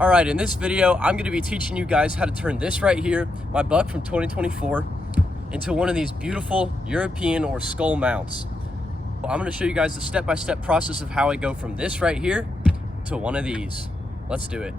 All right, in this video, I'm gonna be teaching you guys how to turn this right here, my buck from 2024, into one of these beautiful European or skull mounts. Well, I'm gonna show you guys the step-by-step process of how I go from this right here to one of these. Let's do it.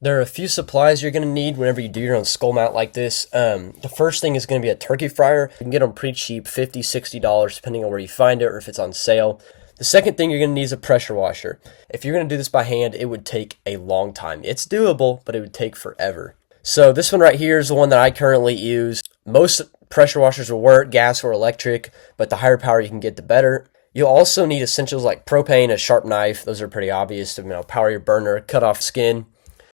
There are a few supplies you're gonna need whenever you do your own skull mount like this. The first thing is gonna be a turkey fryer. You can get them pretty cheap, $50, $60, depending on where you find it or if it's on sale. The second thing you're going to need is a pressure washer. If you're going to do this by hand, it would take a long time. It's doable, but it would take forever. So this one right here is the one that I currently use. Most pressure washers will work, gas or electric, but the higher power you can get, the better. You'll also need essentials like propane, a sharp knife. Those are pretty obvious to power your burner, cut off skin.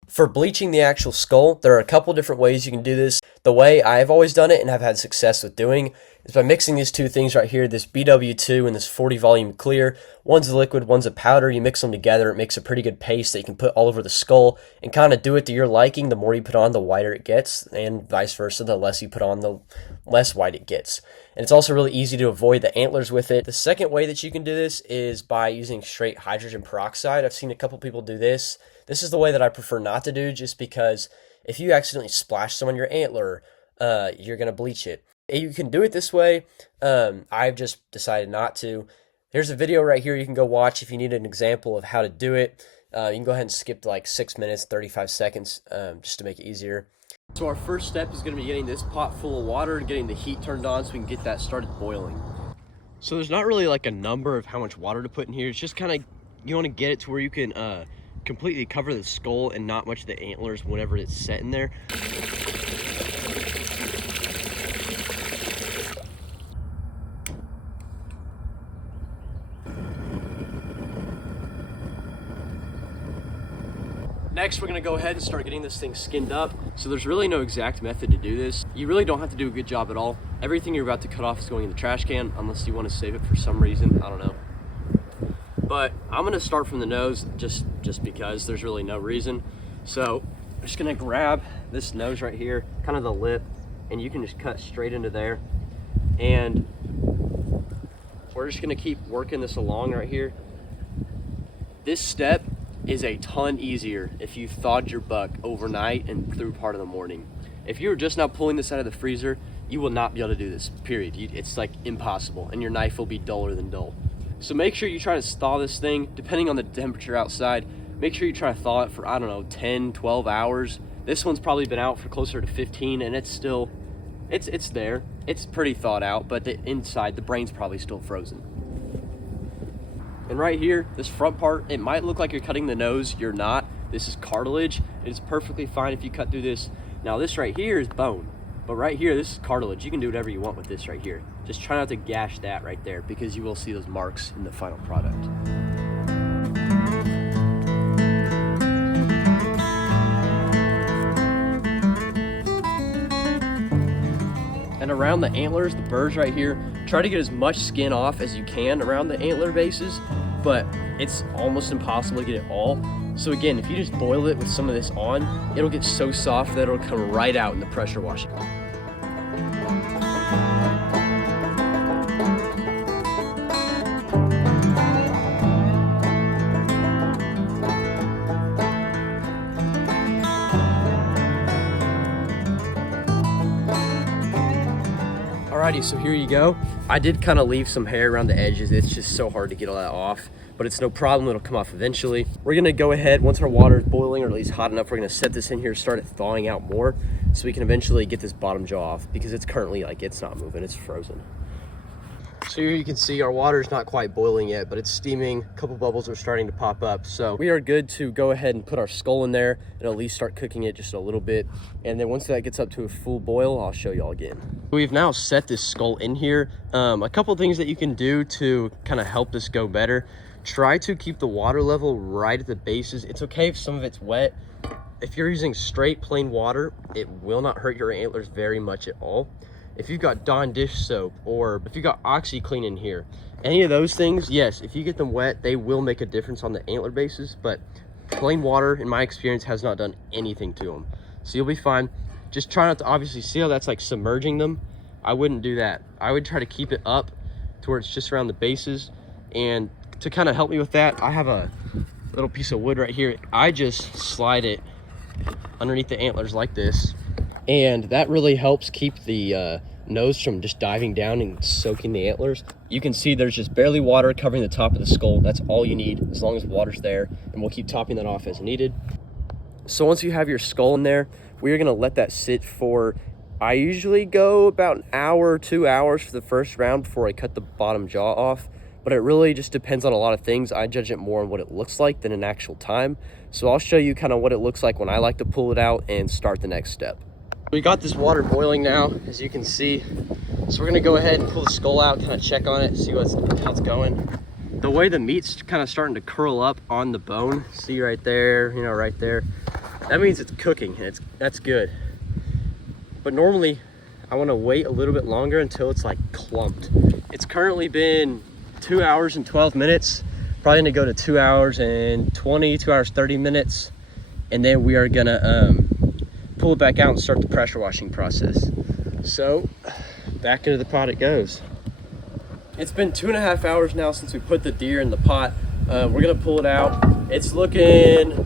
For bleaching the actual skull, there are a couple different ways you can do this. The way I've always done it and have had success with doing is by mixing these two things right here, this BW2 and this 40 volume clear. One's a liquid, one's a powder. You mix them together, it makes a pretty good paste that you can put all over the skull and kind of do it to your liking. The more you put on, the whiter it gets, and vice versa. The less you put on, the less white it gets. And it's also really easy to avoid the antlers with it. The second way that you can do this is by using straight hydrogen peroxide. I've seen a couple people do this. This is the way that I prefer not to do, just because if you accidentally splash some on your antler, you're going to bleach it. You can do it this way. I've just decided not to. Here's a video right here you can go watch if you need an example of how to do it. You can go ahead and skip to like 6 minutes, 35 seconds, just to make it easier. So our first step is going to be getting this pot full of water and getting the heat turned on so we can get that started boiling. So there's not really like a number of how much water to put in here. It's just kind of, you want to get it to where you can completely cover the skull and not much of the antlers whenever it's set in there. Next, we're gonna go ahead and start getting this thing skinned up. So there's really no exact method to do this. You really don't have to do a good job at all. Everything you're about to cut off is going in the trash can, unless you want to save it for some reason, I don't know. But I'm gonna start from the nose just because there's really no reason. So I'm just gonna grab this nose right here, kind of the lip, and you can just cut straight into there. And we're just gonna keep working this along right here. This step is a ton easier if you thawed your buck overnight and through part of the morning. If you were just now pulling this out of the freezer, you will not be able to do this, period. It's like impossible, and your knife will be duller than dull. So make sure you try to thaw this thing, depending on the temperature outside. Make sure you try to thaw it for, I don't know, 10, 12 hours. This one's probably been out for closer to 15, and it's still, it's there. It's pretty thawed out, but the inside, the brain's probably still frozen. And right here, this front part, it might look like you're cutting the nose. You're not. This is cartilage. It's perfectly fine if you cut through this. Now this right here is bone, but right here, this is cartilage. You can do whatever you want with this right here. Just try not to gash that right there, because you will see those marks in the final product. And around the antlers, the burrs right here, try to get as much skin off as you can around the antler bases, but it's almost impossible to get it all. So again, if you just boil it with some of this on, it'll get so soft that it'll come right out in the pressure washing. Alrighty, so here you go. I did kind of leave some hair around the edges. It's just so hard to get all that off, but it's no problem. It'll come off eventually. We're gonna go ahead, once our water is boiling, or at least hot enough, we're gonna set this in here, start it thawing out more, so we can eventually get this bottom jaw off, because it's currently like, it's not moving, it's frozen. So here you can see our water is not quite boiling yet, but it's steaming. A couple bubbles are starting to pop up. So we are good to go ahead and put our skull in there and at least start cooking it just a little bit. And then once that gets up to a full boil, I'll show y'all again. We've now set this skull in here. A couple things that you can do to kind of help this go better. Try to keep the water level right at the bases. It's okay if some of it's wet. If you're using straight plain water, it will not hurt your antlers very much at all. If you've got Dawn dish soap, or if you've got OxyClean in here, any of those things, yes, if you get them wet, they will make a difference on the antler bases, but plain water, in my experience, has not done anything to them. So you'll be fine. Just try not to obviously see how that's like submerging them. I wouldn't do that. I would try to keep it up to where it's just around the bases. And to kind of help me with that, I have a little piece of wood right here. I just slide it underneath the antlers like this. And that really helps keep the nose from just diving down and soaking the antlers. You can see there's just barely water covering the top of the skull. That's all you need, as long as water's there, and we'll keep topping that off as needed. So once you have your skull in there, we're gonna let that sit for, I usually go about an hour or 2 hours for the first round before I cut the bottom jaw off, but it really just depends on a lot of things. I judge it more on what it looks like than an actual time. So I'll show you kind of what it looks like when I like to pull it out and start the next step. We got this water boiling now, as you can see. So we're gonna go ahead and pull the skull out, kind of check on it, see how it's going. The way the meat's kind of starting to curl up on the bone, see right there, you know, right there, that means it's cooking, and that's good. But normally, I wanna wait a little bit longer until it's like clumped. It's currently been 2 hours and 12 minutes. Probably gonna go to 2 hours and 20, 2 hours, 30 minutes. And then we are gonna pull it back out and start the pressure washing process. So back into the pot it goes. It's been 2.5 hours now since we put the deer in the pot. We're gonna pull it out. The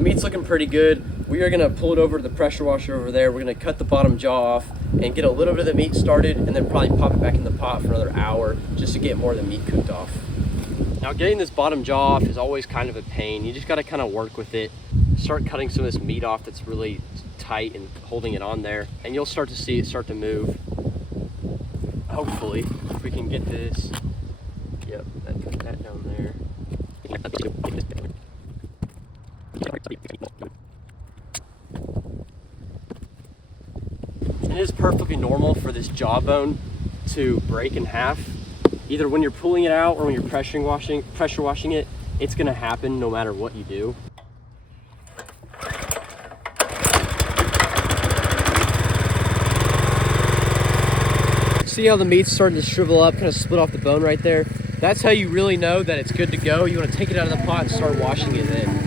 meat's looking pretty good. We are gonna pull it over to the pressure washer over there. We're gonna cut the bottom jaw off and get a little bit of the meat started, and then probably pop it back in the pot for another hour just to get more of the meat cooked off. Now getting this bottom jaw off is always kind of a pain. You just gotta kind of work with it. Start cutting some of this meat off that's really tight and holding it on there, and you'll start to see it start to move. Hopefully, if we can get this. Yep, that down there. It is perfectly normal for this jawbone to break in half. Either when you're pulling it out or when you're pressure washing it, it's gonna happen no matter what you do. See how the meat's starting to shrivel up, kind of split off the bone right there? That's how you really know that it's good to go. You want to take it out of the pot and start washing it in.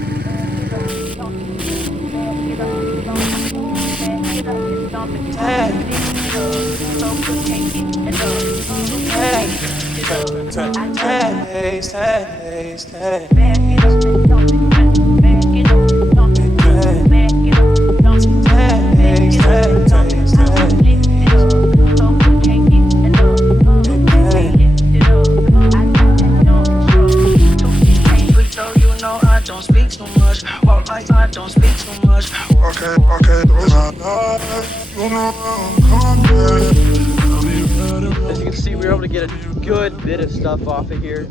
As you can see, we were able to get a good bit of stuff off of here.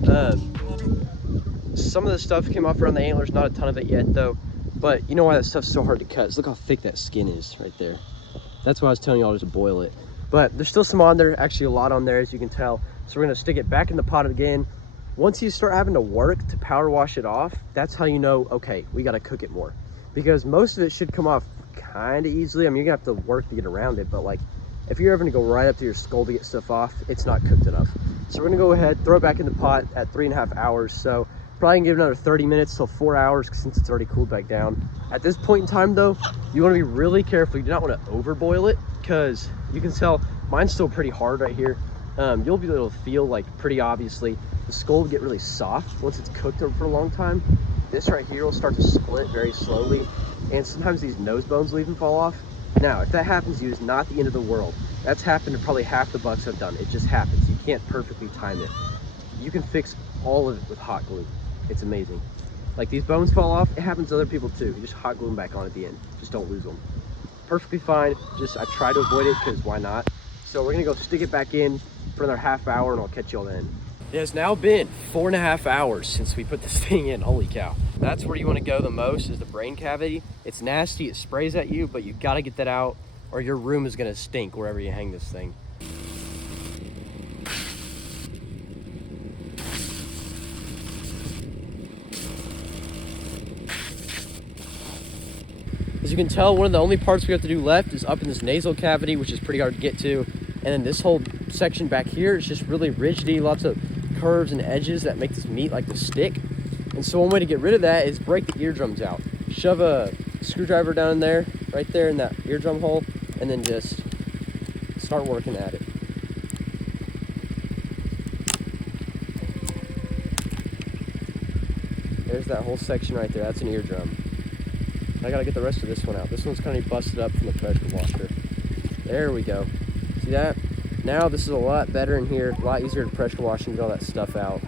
Some of the stuff came off around the antlers, not a ton of it yet though. But you know why that stuff's so hard to cut? Look how thick that skin is right there. That's why I was telling y'all to boil it. But there's still some on there, actually a lot on there as you can tell. So we're gonna stick it back in the pot again. Once you start having to work to power wash it off, that's how you know, okay, we gotta cook it more. Because most of it should come off kind of easily. I mean, you're gonna have to work to get around it, but like, if you're ever gonna go right up to your skull to get stuff off, it's not cooked enough. So we're gonna go ahead, throw it back in the pot at 3.5 hours. So probably gonna give it another 30 minutes till 4 hours since it's already cooled back down. At this point in time though, you wanna be really careful. You do not wanna overboil it, because you can tell mine's still pretty hard right here. You'll be able to feel like pretty obviously the skull will get really soft once it's cooked for a long time. This right here will start to split very slowly, and sometimes these nose bones will even fall off. Now, if that happens to you, it's not the end of the world. That's happened to probably half the bucks I've done. It just happens. You can't perfectly time it. You can fix all of it with hot glue. It's amazing. Like these bones fall off, it happens to other people too. You just hot glue them back on at the end. Just don't lose them. Perfectly fine. Just I try to avoid it because why not? So we're gonna go stick it back in for another half hour and I'll catch y'all then. It has now been 4.5 hours since we put this thing in. Holy cow. That's where you want to go the most, is the brain cavity. It's nasty, it sprays at you, but you got to get that out or your room is going to stink wherever you hang this thing. As you can tell, one of the only parts we have to do left is up in this nasal cavity, which is pretty hard to get to. And then this whole section back here is just really rigidy, lots of curves and edges that make this meat like to stick. And so one way to get rid of that is break the eardrums out. Shove a screwdriver down in there, right there in that eardrum hole, and then just start working at it. There's that whole section right there, that's an eardrum. I gotta get the rest of this one out. This one's kind of busted up from the pressure washer. There we go. See that? Now this is a lot better in here, a lot easier to pressure wash and get all that stuff out.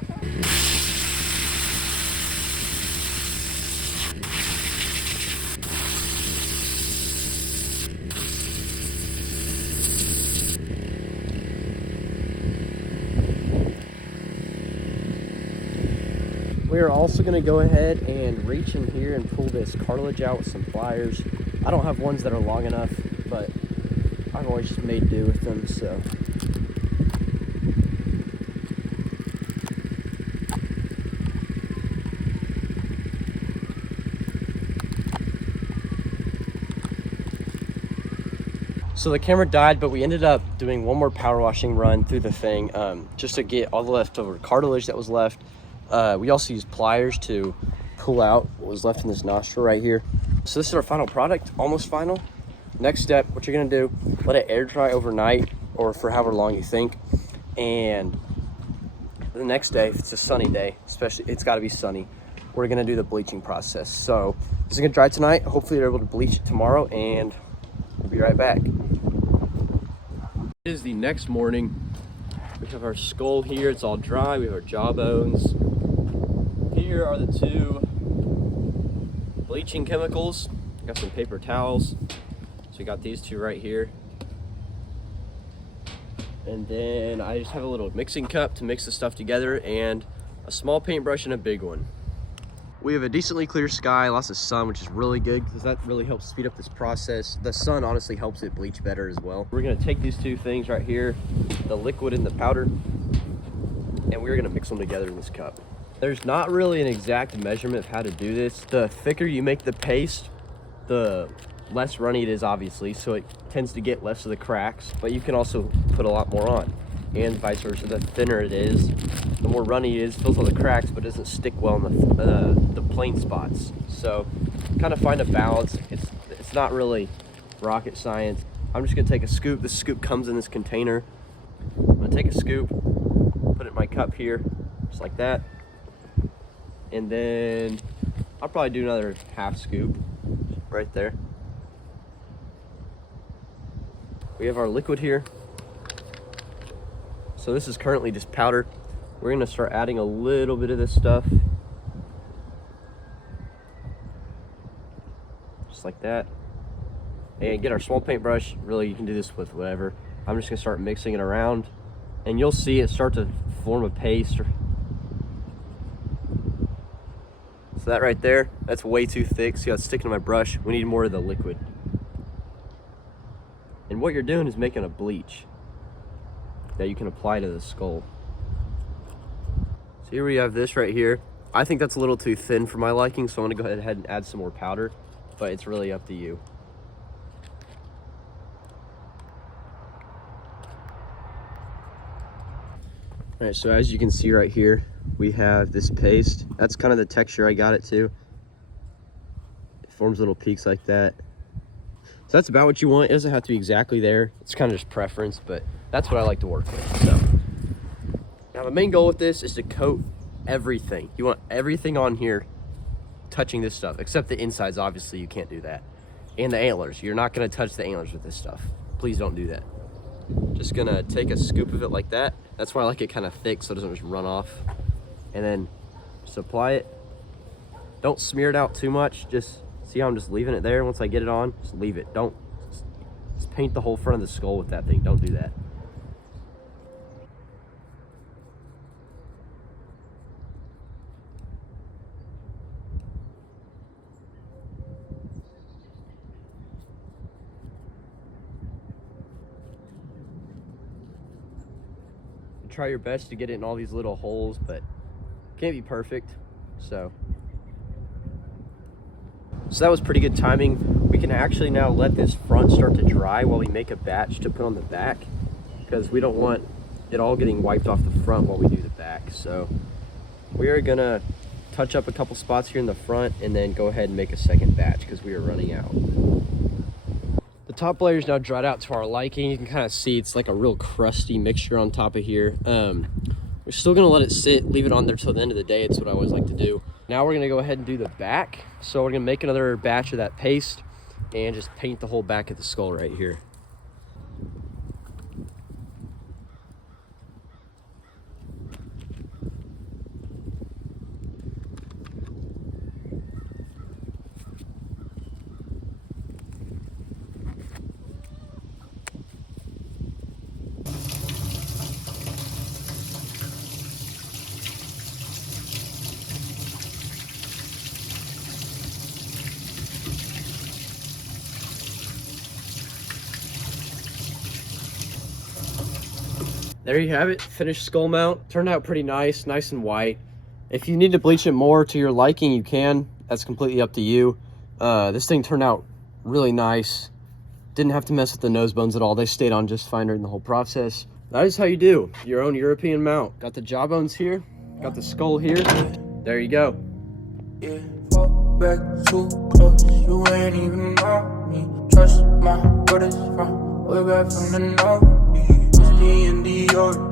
We are also going to go ahead and reach in here and pull this cartilage out with some pliers. I don't have ones that are long enough, but I've always just made do with them, so. So the camera died, but we ended up doing one more power washing run through the thing just to get all the leftover cartilage that was left. We also used pliers to pull out what was left in this nostril right here. So this is our final product, almost final. Next step, what you're gonna do, let it air dry overnight or for however long you think. And the next day, if it's a sunny day, especially, it's gotta be sunny, we're gonna do the bleaching process. So this is gonna dry tonight. Hopefully you're able to bleach it tomorrow, and we'll be right back. It is the next morning. We have our skull here, it's all dry. We have our jawbones. Here are the two bleaching chemicals. Got some paper towels. So we got these two right here. And then I just have a little mixing cup to mix the stuff together, and a small paintbrush and a big one. We have a decently clear sky, lots of sun, which is really good because that really helps speed up this process. The sun honestly helps it bleach better as well. We're gonna take these two things right here, the liquid and the powder, and we're gonna mix them together in this cup. There's not really an exact measurement of how to do this. The thicker you make the paste, the less runny it is, obviously, so it tends to get less of the cracks, but you can also put a lot more on, and vice versa. The thinner it is, the more runny it is, fills all the cracks, but doesn't stick well in the plain spots. So kind of find a balance. It's not really rocket science. I'm just gonna take a scoop. This scoop comes in this container. I'm gonna take a scoop, put it in my cup here, just like that. And then I'll probably do another half scoop right there. We have our liquid here. So this is currently just powder. We're gonna start adding a little bit of this stuff. Just like that. And get our small paintbrush. Really, you can do this with whatever. I'm just gonna start mixing it around, and you'll see it start to form a paste. So that right there, that's way too thick. See how it's sticking to my brush? We need more of the liquid. And what you're doing is making a bleach that you can apply to the skull. So here we have this right here. I think that's a little too thin for my liking, so I'm gonna go ahead and add some more powder, but it's really up to you. All right, so as you can see right here, we have this paste. That's kind of the texture I got it to. It forms little peaks like that. So that's about what you want. It doesn't have to be exactly there. It's kind of just preference, but that's what I like to work with. So now the main goal with this is to coat everything. You want everything on here touching this stuff, except the insides. Obviously you can't do that. And the antlers. You're not gonna touch the antlers with this stuff. Please don't do that. Just gonna take a scoop of it like that. That's why I like it kind of thick so it doesn't just run off. And then just apply it. Don't smear it out too much. Just see how I'm just leaving it there. Once I get it on, just leave it. Don't just paint the whole front of the skull with that thing. Don't do that. Try your best to get it in all these little holes, but can't be perfect. So that was pretty good timing. We can actually now let this front start to dry while we make a batch to put on the back, because we don't want it all getting wiped off the front while we do the back. So we are gonna touch up a couple spots here in the front and then go ahead and make a second batch because we are running out. The top layer is now dried out to our liking. You can kind of see it's like a real crusty mixture on top of here. We're still gonna let it sit, leave it on there till the end of the day. It's what I always like to do. Now we're gonna go ahead and do the back. So we're gonna make another batch of that paste and just paint the whole back of the skull right here. There you have it, finished skull mount. Turned out pretty nice and white. If you need to bleach it more to your liking, you can. That's completely up to you. This thing turned out really nice. Didn't have to mess with the nose bones at all. They stayed on just fine during the whole process. That is how you do your own European mount. Got the jawbones here, got the skull here. There you go. Yeah, fall back too close, you ain't even know me. Trust my brothers from way back from the north. Whiskey in the York.